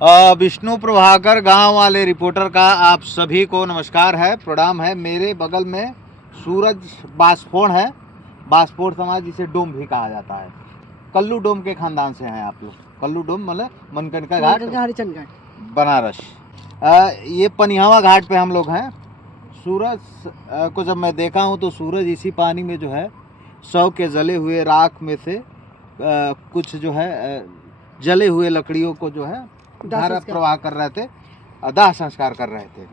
विष्णु प्रभाकर गांव वाले रिपोर्टर का आप सभी को नमस्कार है, प्रणाम है। मेरे बगल में सूरज बासफोड़ है, बासफोड़ समाज जिसे डोम भी कहा जाता है। कल्लू डोम के खानदान से हैं आप लोग। कल्लू डोम मतलब मनकनका घाट, हरिचंद घाट, बनारस। ये पनिहावा घाट पे हम लोग हैं। सूरज को जब मैं देखा हूँ तो सूरज इसी पानी में जो है 100 के जले हुए राख में से कुछ जो है जले हुए लकड़ियों को जो है धारा प्रवाह कर रहे थे, दाह संस्कार कर रहे थे।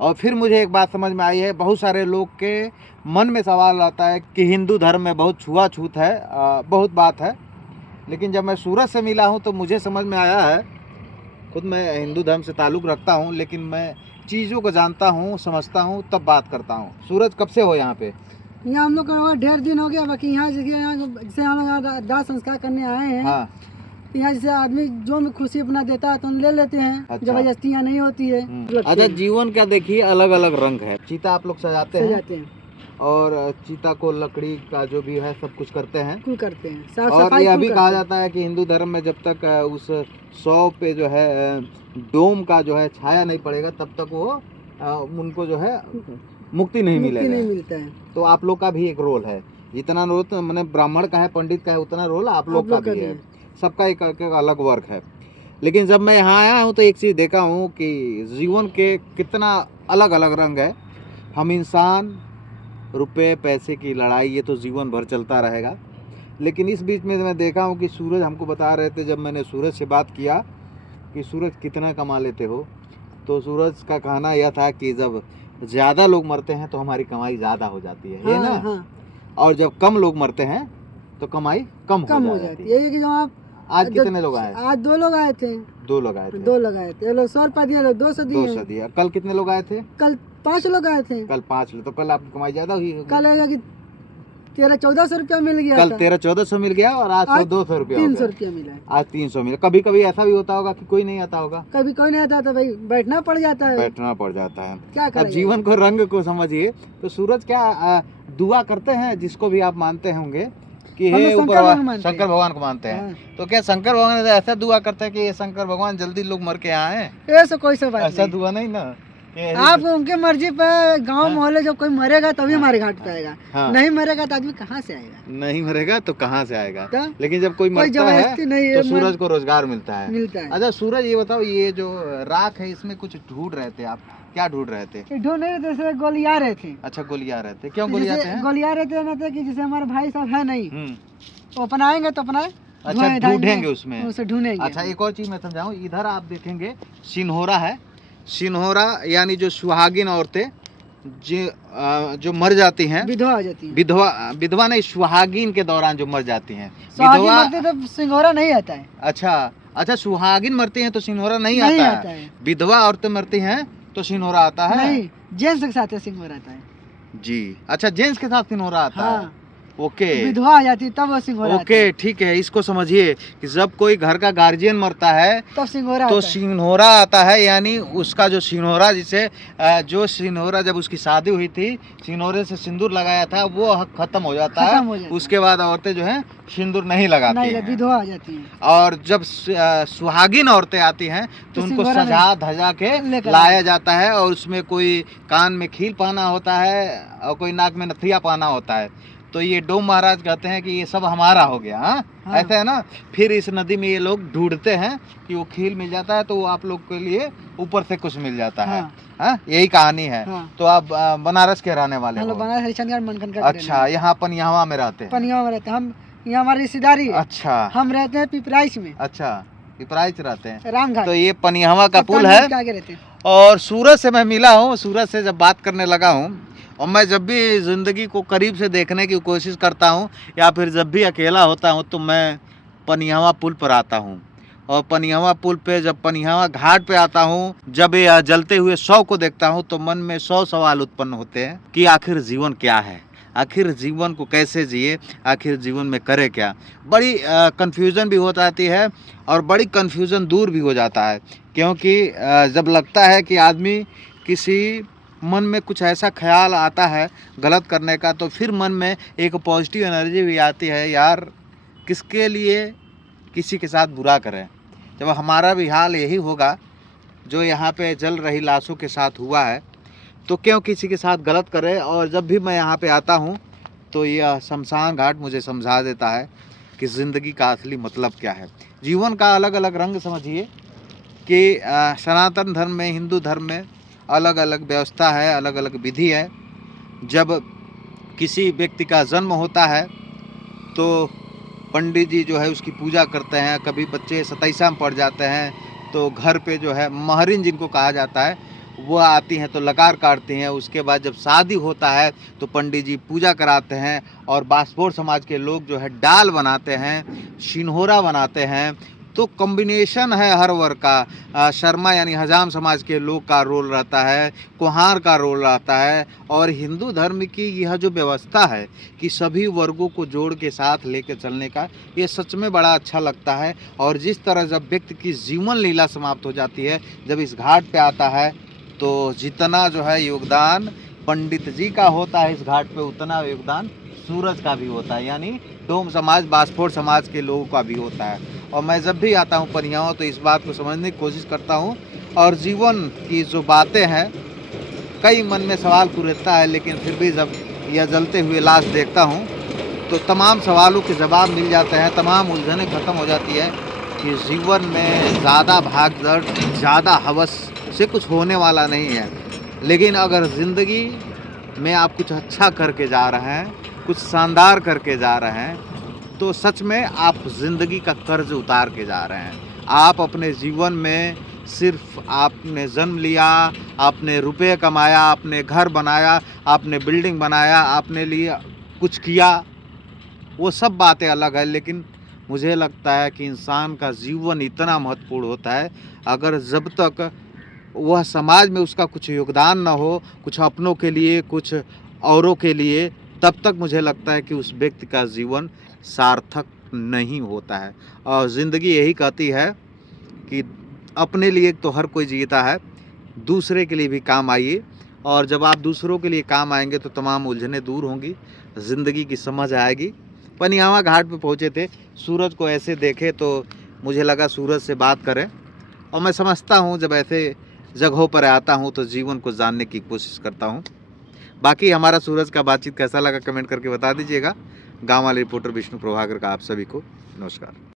और फिर मुझे एक बात समझ में आई है, बहुत सारे लोग के मन में सवाल आता है कि हिंदू धर्म में बहुत छुआछूत है, बहुत बात है। लेकिन जब मैं सूरज से मिला हूँ तो मुझे समझ में आया है, खुद मैं हिंदू धर्म से ताल्लुक़ रखता हूँ लेकिन मैं चीज़ों को जानता हूँ, समझता हूँ, तब बात करता हूँ। सूरज कब से हो यहाँ पे? यहाँ हम लोग का ढेर दिन हो गया। बाकी यहाँ जैसे हम लोग दाह संस्कार करने आए हैं। हाँ। यहाँ जैसे आदमी जो में खुशी अपना देता है तो हम ले लेते हैं। अच्छा। जबरदस्ती यहाँ नहीं होती है। अच्छा, जीवन का देखिए अलग अलग रंग है। चीता आप लोग सजाते हैं और चीता को लकड़ी का जो भी है सब कुछ करते हैं, और यह भी कहा जाता है कि हिंदू धर्म में जब तक उस 100 पे जो है डोम का जो है छाया नहीं पड़ेगा तब तक वो उनको जो है मुक्ति नहीं मिलता है। तो आप लोग का भी एक रोल है। जितना रोल तो मैंने ब्राह्मण का है, पंडित का है, उतना रोल आप लोग का भी है। सबका एक अलग वर्क है। लेकिन जब मैं यहाँ आया हूँ तो एक चीज़ देखा हूँ कि जीवन के कितना अलग अलग रंग है। हम इंसान, रुपए पैसे की लड़ाई, ये तो जीवन भर चलता रहेगा। लेकिन इस बीच में मैं देखा हूँ कि सूरज हमको बता रहे थे, जब मैंने सूरज से बात किया कि सूरज कितना कमा लेते हो, तो सूरज का कहना यह था कि जब ज़्यादा लोग मरते हैं तो हमारी कमाई ज़्यादा हो जाती है। ये ना। हाँ। और जब कम लोग मरते हैं तो कमाई कम हो जाती है। यही कि जो आप आज कितने लोग आए? आज 2 लोग आए थे। 2 लोग आए थे। 2 लोग आए थे। लोग 100 रुपया दिया, 200 दिया। कल कितने लोग आए थे? कल 5 लोग आए थे। कल 5 लोग। तो कल आपकी कमाई ज्यादा हुई होगी। कल है कि 1300-1400 रुपया मिल गया। कल 1300-1400 मिल गया और आज 100-200 रुपया, 300 रुपया मिला। आज 300 मिला। कभी कभी ऐसा भी होता होगा कि कोई नहीं आता होगा। कभी कोई नहीं आता तो भाई बैठना पड़ जाता है। क्या करें? अब जीवन को रंग को समझिए तो सूरज क्या दुआ करते हैं, जिसको भी आप मानते होंगे कि हे ऊपर शंकर भगवान को मानते हैं। हाँ। तो क्या शंकर भगवान ऐसा दुआ करते हैं कि ये शंकर भगवान जल्दी लोग मर के आए? ऐसा कोई सा बात ऐसा दुआ नहीं ना। आप उनके मर्जी पे गांव मोहल्ले जब कोई मरेगा तभी हमारे घाट पे आएगा। हाँ। नहीं मरेगा तो आदमी कहाँ से आएगा? नहीं मरेगा तो कहाँ से आएगा? लेकिन जब कोई मरता है तो सूरज को रोजगार मिलता है। अच्छा सूरज, ये बताओ, ये जो राख है इसमें कुछ ढूंढ रहे थे आप, क्या ढूंढ रहे थे? ढूंढ रहे थे, गोलियां रहे थे। अच्छा, गोलियां रहे थे। क्यों गोलियां हैं? गोलियां रहते ना थे कि जैसे हमारे भाई साहब है नहीं, वो अपनाएंगे तो अपना। अच्छा, ढूंढेंगे उसमें, उसे ढूंढेंगे। अच्छा, एक और चीज मैं समझाऊं, इधर आप देखेंगे सिन्होरा है। सिन्होरा यानी जो सुहागिन औरतें जो मर जाती हैं, विधवा हो जाती हैं। विधवा नहीं, सुहागिन के दौरान जो मर जाती हैं। विधवा मरती तो सिन्होरा नहीं आता है। अच्छा, सुहागिन मरती हैं तो सिन्होरा नहीं आता है। विधवा औरतें मरती हैं तो सिन्होरा आता है। नहीं, जेंट्स के साथ सिन्होरा आता है जी। अच्छा, जेंट्स के साथ सिन्होरा आता है। ओके, विधवा आ जाती तब वो सिंघोरा। ओके, ठीक है। इसको समझिए कि जब कोई घर का गार्जियन मरता है तब सिंघोरा तो सिन्होरा आता है। यानी उसका जो सिन्होरा, जिसे जो सिन्होरा जब उसकी शादी हुई थी, सिन्होरे से सिंदूर लगाया था, वो खत्म हो जाता है। उसके बाद औरतें जो है सिंदूर नहीं लगाती हैं, विधवा आ जाती हैं। और जब सुहागिन औरतें आती हैं तो उनको सजा धजा के लाया जाता है, और उसमें कोई कान में खील पहना होता है और कोई नाक में नथिया पहना होता है। तो ये डोम महाराज कहते हैं कि ये सब हमारा हो गया। हाँ। ऐसा है ना। फिर इस नदी में ये लोग ढूंढते हैं कि वो खील मिल जाता है तो वो आप लोग के लिए ऊपर से कुछ मिल जाता है। हाँ, यही कहानी है। हाँ। तो आप बनारस के रहने वाले हो? बनारस हरिचंद घाट। अच्छा, यहाँ पनिहावा में रहते हैं? पनिहावा में रहते हैं हम, यहाँ हमारी रिश्तेदारी है। अच्छा, हम रहते हैं पिपराइच में। अच्छा, पिपराइच रहते हैं, रामघाट। तो ये पनिहावा का पुल है। और सूरज से मैं मिला हूँ, सूरज से जब बात करने लगा हूँ, और मैं जब भी ज़िंदगी को करीब से देखने की कोशिश करता हूँ या फिर जब भी अकेला होता हूँ तो मैं पनिहावा पुल पर आता हूँ। और पनिहावा पुल पे, जब पनिहावा घाट पे आता हूँ, जब ये जलते हुए 100 को देखता हूँ तो मन में 100 सवाल उत्पन्न होते हैं कि आखिर जीवन क्या है, आखिर जीवन को कैसे जिए, आखिर जीवन में करे क्या। बड़ी कन्फ्यूज़न भी हो जाती है और बड़ी कन्फ्यूज़न दूर भी हो जाता है, क्योंकि जब लगता है कि आदमी किसी मन में कुछ ऐसा ख्याल आता है गलत करने का, तो फिर मन में एक पॉजिटिव एनर्जी भी आती है, यार किसके लिए किसी के साथ बुरा करें। जब हमारा भी हाल यही होगा जो यहाँ पे जल रही लाशों के साथ हुआ है, तो क्यों किसी के साथ गलत करे। और जब भी मैं यहाँ पे आता हूँ तो यह शमशान घाट मुझे समझा देता है कि ज़िंदगी का असली मतलब क्या है। जीवन का अलग अलग रंग समझिए कि सनातन धर्म में, हिंदू धर्म में अलग अलग व्यवस्था है, अलग अलग विधि है। जब किसी व्यक्ति का जन्म होता है तो पंडित जी जो है उसकी पूजा करते हैं। कभी बच्चे 27 में पड़ जाते हैं तो घर पे जो है महरिन जिनको कहा जाता है वो आती हैं तो लकार काटती हैं। उसके बाद जब शादी होता है तो पंडित जी पूजा कराते हैं और बासपोर समाज के लोग जो है डाल बनाते हैं, शिनहोरा बनाते हैं। तो कॉम्बिनेशन है हर वर्ग का। शर्मा यानी हजाम समाज के लोग का रोल रहता है, कुम्हार का रोल रहता है। और हिंदू धर्म की यह जो व्यवस्था है कि सभी वर्गों को जोड़ के साथ लेकर चलने का, ये सच में बड़ा अच्छा लगता है। और जिस तरह जब व्यक्ति की जीवन लीला समाप्त हो जाती है, जब इस घाट पे आता है तो जितना जो है योगदान पंडित जी का होता है इस घाट पे, उतना योगदान सूरज का भी होता है, यानी डोम समाज, बासपोर समाज के लोगों का भी होता है। और मैं जब भी आता हूँ परियाओं तो इस बात को समझने की कोशिश करता हूँ। और जीवन की जो बातें हैं, कई मन में सवाल रहता है, लेकिन फिर भी जब यह जलते हुए लाश देखता हूँ तो तमाम सवालों के जवाब मिल जाते हैं, तमाम उलझनें ख़त्म हो जाती है कि जीवन में ज़्यादा भाग दौड़, ज़्यादा हवस से कुछ होने वाला नहीं है। लेकिन अगर ज़िंदगी में आप कुछ अच्छा करके जा रहे हैं, कुछ शानदार करके जा रहे हैं, तो सच में आप ज़िंदगी का कर्ज उतार के जा रहे हैं। आप अपने जीवन में सिर्फ आपने जन्म लिया, आपने रुपए कमाया, आपने घर बनाया, आपने बिल्डिंग बनाया, आपने लिए कुछ किया, वो सब बातें अलग है। लेकिन मुझे लगता है कि इंसान का जीवन इतना महत्वपूर्ण होता है, अगर जब तक वह समाज में उसका कुछ योगदान ना हो, कुछ अपनों के लिए, कुछ औरों के लिए, तब तक मुझे लगता है कि उस व्यक्ति का जीवन सार्थक नहीं होता है। और ज़िंदगी यही कहती है कि अपने लिए तो हर कोई जीता है, दूसरे के लिए भी काम आइए। और जब आप दूसरों के लिए काम आएंगे तो तमाम उलझनें दूर होंगी, ज़िंदगी की समझ आएगी। पनियावा घाट पे पहुँचे थे, सूरज को ऐसे देखे तो मुझे लगा सूरज से बात करें। और मैं समझता हूँ जब ऐसे जगहों पर आता हूँ तो जीवन को जानने की कोशिश करता हूँ। बाकी हमारा सूरज का बातचीत कैसा लगा कमेंट करके बता दीजिएगा। गाँव वाले रिपोर्टर विष्णु प्रभाकर का आप सभी को नमस्कार।